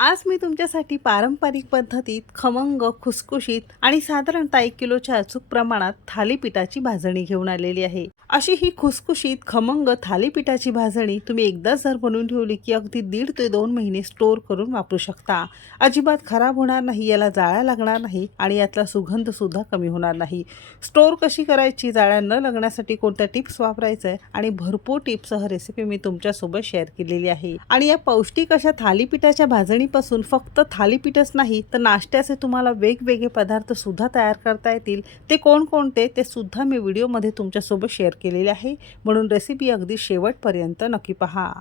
आज मी तुमच्यासाठी पारंपरिक पद्धतीत खमंग, खुसखुशीत आणि साधारणतः 1 किलोच्या अचूक प्रमाणात थालीपीठाची भाजणी घेऊन आलेली आहे. अशी ही खुसखुशीत खमंग थालीपीठाची भाजणी तुम्ही एकदा जर बनवून ठेवली की अगदी 1.5 ते 2 महिने स्टोअर करून वापरू शकता. अजिबात खराब होणार नाही, याला जाळ्या लागणार नाही आणि यातला सुगंध सुद्धा कमी होणार नाही. स्टोअर कशी करायची, जाळ्या न लागण्यासाठी कोणत्या टिप्स वापरायचं आणि भरपूर टिप्ससह रेसिपी मी तुमच्यासोबत शेअर केलेली आहे. आणि या पौष्टिक अशा थालीपीठाच्या भाजणीपासून फक्त थालीपीठच नाही तर नाश्त्याचे तुम्हाला वेगवेगळे पदार्थ सुद्धा तयार करता येतील. ते कोणकोणते ते सुद्धा मी व्हिडिओमध्ये तुमच्यासोबत शेअर केलेले आहे, म्हणून रेसिपी अगदी शेवटपर्यंत नक्की पहा.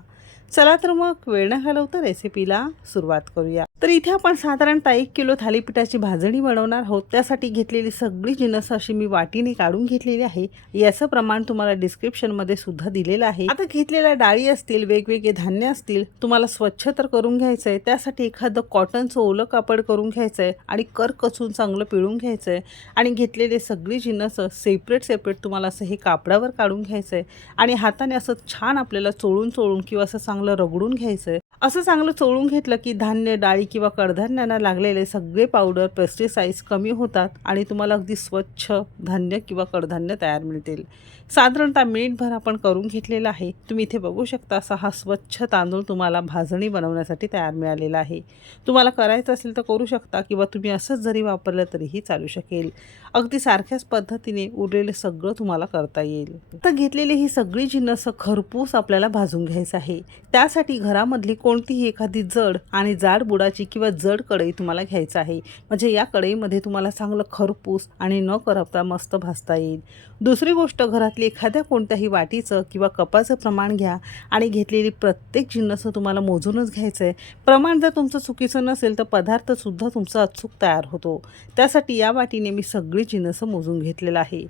चला तर मग वेळ न घालवता रेसिपीला सुरुवात करूया. तर इथे आपण साधारणतः 1 किलो थालीपीठाची भाजणी बनवणार आहोत. त्यासाठी घेतलेली सगळी जिन्नस अशी मी वाटीने काढून घेतलेली आहे. याचं प्रमाण तुम्हाला डिस्क्रिप्शनमध्ये सुद्धा दिलेलं आहे. आता घेतलेल्या डाळी असतील, वेगवेगळे धान्य असतील, तुम्हाला स्वच्छ तर करून घ्यायचं आहे. त्यासाठी एखादं कॉटनचं ओलं कापड करून घ्यायचं आहे आणि कचून चांगलं पिळून घ्यायचं आहे. आणि घेतलेले सगळी जिन्नस सेपरेट तुम्हाला असं हे कापडावर काढून घ्यायचं आहे आणि हाताने असं छान आपल्याला चोळून किंवा असं चांगलं रगडून घ्यायचं आहे. असं चांगलं चोळून घेतलं की धान्य, डाळी किंवा कडधान्यांना लागलेले सगळे पावडर, पेस्टिसाइड्स कमी होतात आणि तुम्हाला अगदी स्वच्छ धान्य किंवा कडधान्य तयार मिळतील. साधारणतः मिनिटभर आपण करून घेतलेला आहे. तुम्ही इथे बघू शकता असा हा स्वच्छ तांदूळ तुम्हाला भाजणी बनवण्यासाठी तयार मिळालेला आहे. तुम्हाला करायचं असेल तर करू शकता किंवा तुम्ही असंच जरी वापरलं तरीही चालू शकेल. अगदी सारख्याच पद्धतीने उरलेले सगळं तुम्हाला करता येईल. तर घेतलेली ही सगळी जिन्नस खरपूस आपल्याला भाजून घ्यायचं आहे. त्यासाठी घरामधली कोणतीही एखादी जड आणि जाड बुडाची किंवा जड कढई तुम्हाला घ्यायचं आहे. म्हणजे या कढईमध्ये तुम्हाला चांगलं खरपूस आणि न करपता मस्त भाजता येईल. दुसरी गोष्ट, घरातली एखाद्या कोणत्याही वाटीचं किंवा कपाचं प्रमाण घ्या आणि घेतलेली प्रत्येक जिन्नस तुम्हाला मोजूनच घ्यायचं आहे. प्रमाण जर तुमचं चुकीचं नसेल तर पदार्थसुद्धा तुमचा अचूक तयार होतो. त्यासाठी या वाटीने मी सगळी जिन्नस मोजून घेतलेलं आहे.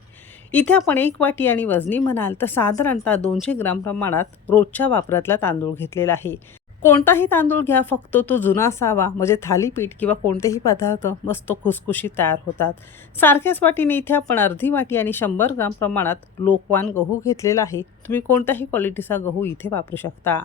इथे आपण 1 वाटी आणि वजनी म्हणाल तर साधारणतः 200 ग्राम प्रमाणात रोजच्या वापरातला तांदूळ घेतलेला आहे. कोणताही तांदूळ घ्या, फक्त तो जुना असावा, म्हणजे थालीपीठ किंवा कोणतेही पदार्थ मस्त खुसखुशीत तयार होतात. सारख्याच वाटीने इथे आपण अर्धी वाटी आणि 100 ग्राम प्रमाणात लोकवान गहू घेतलेला आहे. तुम्ही कोणत्याही क्वालिटीचा गहू इथे वापरू शकता.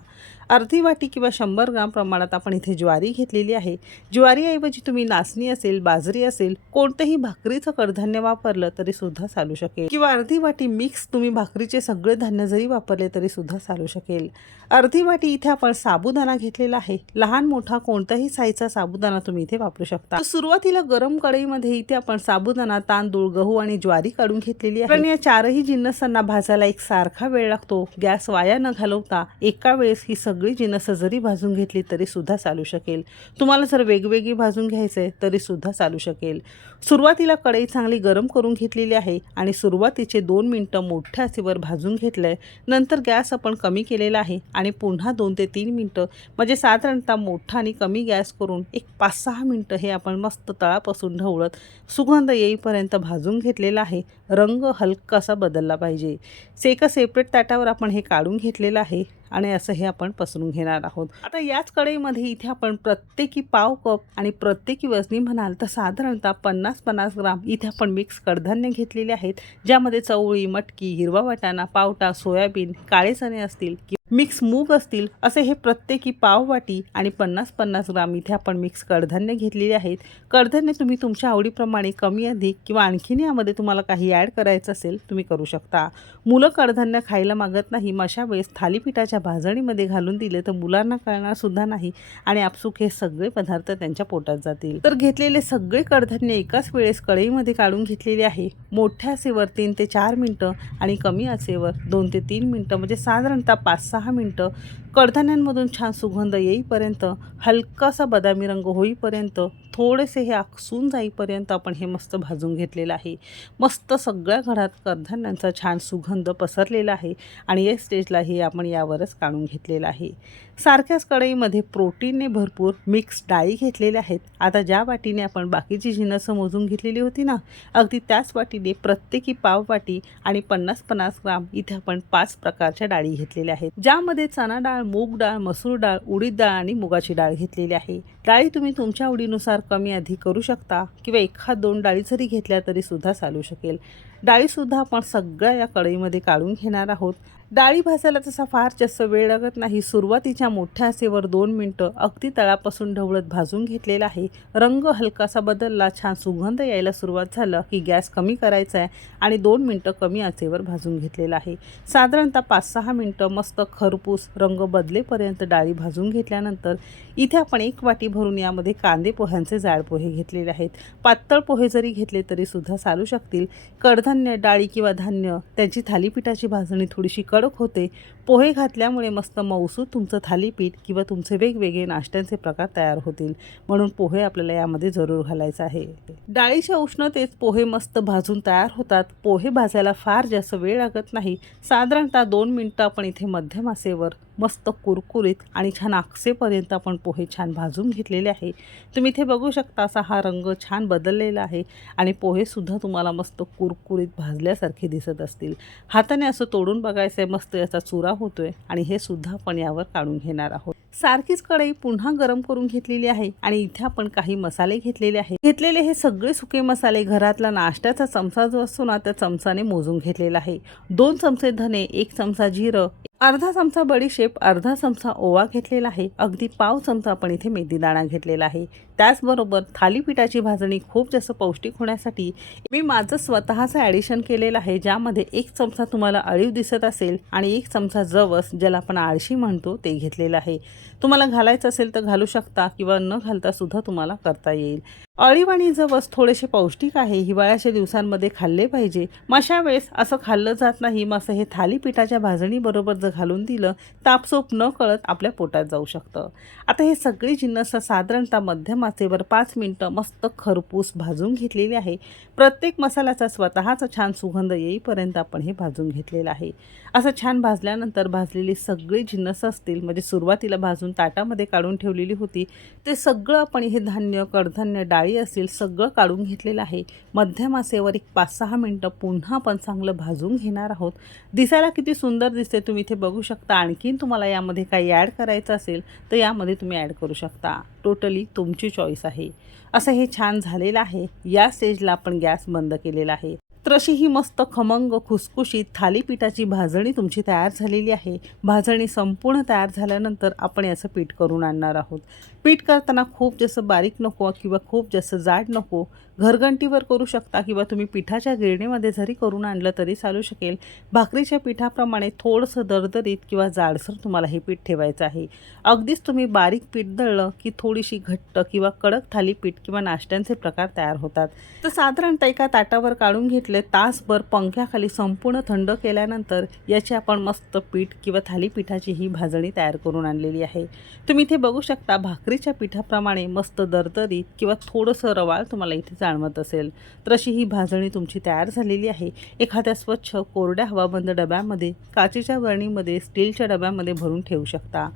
अर्धी वाटी किंवा 100 ग्राम प्रमाणात आपण इथे ज्वारी घेतलेली आहे. ज्वारीऐवजी तुम्ही नाचणी असेल, बाजरी असेल, कोणतेही भाकरीचं कडधान्य वापरलं तरी सुद्धा चालू शकेल किंवा अर्धी वाटी मिक्स तुम्ही भाकरीचे सगळे धान्य जरी वापरले तरी सुद्धा चालू शकेल. अर्धी वाटी इथे आपण साबुदाणा घेतलेला आहे. लहान मोठा कोणताही साईजचा साबुदाणा तुम्ही इथे वापरू शकता. सुरुवातीला गरम कढईमध्ये इथे आपण साबुदाणा, तांदूळ, गहू आणि ज्वारी काढून घेतलेली आहे. पण या चारही जिन्नसांना भाजायला एक सारखा वेळ लागतो. गॅस वाया न घालवता एका वेळेस ही सगळी जिन्नस जरी भाजून घेतली तरी सुद्धा चालू शकेल. तुम्हाला जर वेगवेगळी भाजून घ्यायचे तरी सुद्धा चालू शकेल. सुरुवातीला कढई चांगली गरम करून घेतलेली आहे आणि सुरुवातीचे 2 मिनिटं मोठ्या आचेवर भाजून घेतलंय. नंतर गॅस आपण कमी केलेला आहे आणि पुन्हा 2 ते 3 मिनिटं म्हणजे साधारणतः मोठा आणि कमी गॅस करून एक 5-6 मिनिटं हे आपण मस्त तळापासून ढवळत सुगंध येईपर्यंत भाजून घेतलेला आहे. रंग हलकासा बदलला पाहिजे. एका सेपरेट ताटावर आपण हे काढून घेतलेलं आहे आणि असं हे आपण पसरून घेणार आहोत. आता याच कढईमध्ये इथे आपण प्रत्येकी पाव कप आणि प्रत्येकी वजनी म्हणाल तर साधारणतः 50-50 ग्राम इथे आपण मिक्स कडधान्य घेतलेले आहेत, ज्यामध्ये चवळी, मटकी, हिरवा वाटाणा, पावटा, सोयाबीन, काळे चणे असतील, मिक्स मूग असतील, असे हे प्रत्येकी पाव वाटी आणि 50-50 ग्राम इथे आपण मिक्स कडधान्य घेतलेले आहेत. कडधान्य तुम्ही तुमच्या आवडीप्रमाणे कमी अधिक किंवा आणखीन यामध्ये तुम्हाला काही ॲड करायचं असेल तुम्ही करू शकता. मुलं कडधान्य खायला मागत नाही, मग अशा वेळेस थालीपीठाच्या भाजणीमध्ये घालून दिले तर मुलांना कळणार सुद्धा नाही आणि आपसूक हे सगळे पदार्थ त्यांच्या पोटात जातील. तर घेतलेले सगळे कडधान्य एकाच वेळेस कढईमध्ये काढून घेतलेले आहे. मोठ्या आचेवर 3 ते 4 मिनिटं आणि कमी आचेवर 2 ते 3 मिनिटं म्हणजे साधारणतः 5-6 मिनिटं कडधान्यांमधून छान सुगंध येईपर्यंत, हलकासा बदामी रंग होईपर्यंत, थोडेसे हे आकसून जाईपर्यंत आपण हे मस्त भाजून घेतलेलं आहे. मस्त सगळ्या घरात कडधान्यांचा छान सुगंध पसरलेला आहे आणि या स्टेजला हे आपण यावरच काढून घेतलेलं आहे. सारख्याच कढईमध्ये प्रोटीनने भरपूर मिक्स डाळी घेतलेल्या आहेत. आता ज्या वाटीने आपण बाकीची जिन्नस मोजून घेतलेली होती ना, अगदी त्याच वाटीने प्रत्येकी पाव वाटी आणि 50-50 ग्राम इथे आपण 5 प्रकारच्या डाळी घेतलेल्या आहेत, ज्यामध्ये चणा डाळ, मूग डाळ, मसूर डाळ, उडीद डाळ आणि मुगाची डाळ घेतलेली आहे. डाळी तुम्ही तुमच्या आवडीनुसार कमी अधिक करू शकता किंवा 1-2 डाळी जरी घेतल्या तरी सुद्धा चालू शकेल. डाळीसुद्धा आपण सगळ्या या कढईमध्ये काढून घेणार आहोत डाळी भाजायला तसा फार जास्त वेळ लागत नाही. सुरुवातीच्या मोठ्या आचेवर 2 मिनिटं अगदी तळापासून ढवळत भाजून घेतलेला आहे. रंग हलकासा बदलला, छान सुगंध यायला सुरुवात झालं की गॅस कमी करायचा आहे आणि 2 मिनिटं कमी आचेवर भाजून घेतलेला आहे. साधारणतः 5-6 मिनिटं मस्त खरपूस रंग बदलेपर्यंत डाळी भाजून घेतल्यानंतर इथे आपण 1 वाटी भरून यामध्ये कांदे पोह्यांचे जाड पोहे घेतलेले आहेत. पातळ पोहे जरी घेतले तरी सुद्धा चालू शकतील. कडधान्य, डाळी किंवा धान्य त्यांची थालीपीठाची भाजणी थोडीशी कडक होते. पोहे घातल्यामुळे मस्त मऊसूत तुमचं थालीपीठ किंवा तुमचे वेगवेगळे नाश्त्यांचे प्रकार तयार होतील. म्हणून पोहे आपल्याला यामध्ये जरूर घालायचं आहे. डाळीच्या उष्णतेत पोहे मस्त भाजून तयार होतात. पोहे भाजायला फार जास्त वेळ लागत नाही. साधारणतः 2 मिनिटं आपण इथे मध्यम आचेवर मस्त कुरकुरीत आणि छान आकसेपर्यंत आपण पोहे छान भाजून घेतलेले आहे. तुम्ही इथे बघू शकता असा हा रंग छान बदललेला आहे आणि पोहेसुद्धा तुम्हाला मस्त कुरकुरीत भाजल्यासारखे दिसत असतील. हाताने असं तोडून बघायचं आहे. मस्त याचा चुरा होतोय आणि हे सुद्धा आपण यावर काढून घेणार आहोत. सारखीच कढई पुन्हा गरम करून घेतलेली आहे आणि इथे आपण काही मसाले घेतलेले हे सगळे सुके मसाले घरातला नाश्त्याचा चमचा जो असतो ना त्या चमचाने मोजून घेतलेला आहे. 2 चमचे धने, 1 चमचा जिरं, अर्धा चमचा बडीशेप, अर्धा चमचा ओवा घेतलेला आहे. अगदी पाव चमचा आपण इथे मेथीदाणा घेतलेला आहे. त्याचबरोबर थालीपीठाची भाजणी खूप जास्त पौष्टिक होण्यासाठी मी माझं स्वतःचं ॲडिशन केलेलं आहे, ज्यामध्ये 1 चमचा तुम्हाला अळीव दिसत असेल आणि 1 चमचा जवस, ज्याला आपण आळशी म्हणतो, ते घेतलेलं आहे. तुम्हाला घालायचं असेल तर घालू शकता किंवा न घालता सुद्धा तुम्हाला करता येईल. अळीव आणि जवस थोडेसे पौष्टिक आहे. हिवाळ्याच्या दिवसांमध्ये खाल्ले पाहिजे. अशा वेळेस असं खाल्लं जात नाही. मग असं हे थालीपीठाच्या भाजणीबरोबर जर घालून दिलं तापसोप न कळत आपल्या पोटात जाऊ शकतं. आता हे सगळे जिन्नस साधारणतः मध्यम आचेवर 5 मिनिटं मस्त खरपूस भाजून घेतलेली आहे. प्रत्येक मसाल्याचा स्वतःचा छान सुगंध येईपर्यंत आपण हे भाजून घेतलेलं आहे. असं छान भाजल्यानंतर भाजलेली सगळी जिन्नस असतील, म्हणजे सुरुवातीला भाजून ताटामध्ये काढून ठेवलेली होती, ते सगळं आपण हे धान्य, कडधान्य, डाळी असतील सगळं काढून घेतलेलं आहे. मध्यम आचेवर 5-6 मिनिटं पुन्हा आपण चांगलं भाजून घेणार आहोत. दिसायला किती सुंदर दिसते तुम्ही इथे बघू शकता. आणखीन तुम्हाला यामध्ये काही ॲड करायचं असेल तर यामध्ये तुम्ही ॲड करू शकता. टोटली तुमची चॉईस आहे. असं हे छान झालेलं आहे. या स्टेजला आपण गॅस बंद केलेला आहे. तर अशी ही मस्त खमंग खुसखुशीत थालीपीठाची भाजणी तुमची तयार झालेली आहे. भाजणी संपूर्ण तयार झाल्यानंतर आपण याचं पीठ करून आणणार आहोत. पीठ करताना खूप जास्त बारीक नको किंवा खूप जास्त जाड नको. घरघंटीवर करू शकता किंवा तुम्ही पिठाच्या गिरणीमध्ये जरी करून आणलं तरी चालू शकेल. भाकरीच्या पिठाप्रमाणे थोडंसं दरदरीत किंवा जाडसर तुम्हाला हे पीठ ठेवायचं आहे. अगदीच तुम्ही बारीक पीठ दळलं की थोडीशी घट्ट किंवा कडक थालीपीठ किंवा नाश्त्यांचे प्रकार तयार होतात. तर साधारणतः एका ताटावर काढून घेतले, तासभर पंख्याखाली संपूर्ण थंड केल्यानंतर याची आपण मस्त पीठ किंवा थालीपीठाची ही भाजणी तयार करून आणलेली आहे. तुम्ही इथे बघू शकता भाकरीच्या पिठाप्रमाणे मस्त दरदरीत किंवा थोडंसं रवाळ तुम्हाला इथे जाणवत असेल तर अशी ही भाजणी तुमची तयार झालेली आहे. एखाद्या स्वच्छ कोरड्या हवाबंद डब्यामध्ये, काचेच्या बरणीमध्ये, स्टीलच्या डब्यामध्ये भरून ठेवू शकता.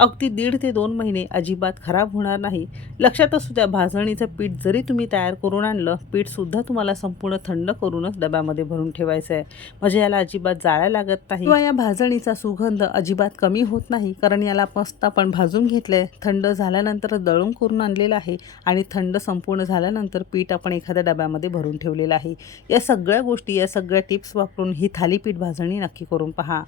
अगदी 1.5 ते 2 महिने अजिबात खराब होणार नाही. लक्षात असू द्या, भाजणीचं पीठ जरी तुम्ही तयार करून आणलं, पीठसुद्धा तुम्हाला संपूर्ण थंड करूनच डब्यामध्ये भरून ठेवायचं आहे. म्हणजे याला अजिबात जाळ्या लागत नाही किंवा या भाजणीचा सुगंध अजिबात कमी होत नाही, कारण याला मस्त आपण भाजून घेतलंय. थंड झाल्यानंतर दळून करून आणलेलं आहे आणि थंड संपूर्ण झाल्यानंतर पीठ आपण एखाद्या डब्यामध्ये भरून ठेवलेलं आहे. या सगळ्या गोष्टी, या सगळ्या टिप्स वापरून ही थालीपीठ भाजणी नक्की करून पहा.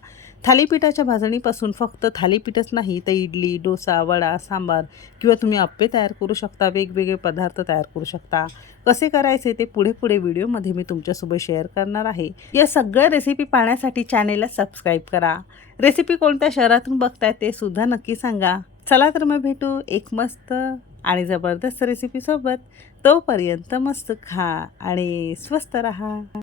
थालीपीठाच्या भाजणीपासून फक्त थालीपीठच नाही तर इडली, डोसा, वडा, सांबार किंवा तुम्ही अप्पे तयार करू शकता. वेगवेगळे पदार्थ तयार करू शकता. कसे करायचे ते पुढे व्हिडिओमध्ये मी तुमच्यासोबत शेअर करणार आहे. या सगळ्या रेसिपी पाहण्यासाठी चॅनेलला सबस्क्राईब करा. रेसिपी कोणत्या शहरातून बघताय ते सुद्धा नक्की सांगा. चला तर मग भेटू एक मस्त आणि जबरदस्त रेसिपीसोबत. तोपर्यंत मस्त खा आणि स्वस्त रहा.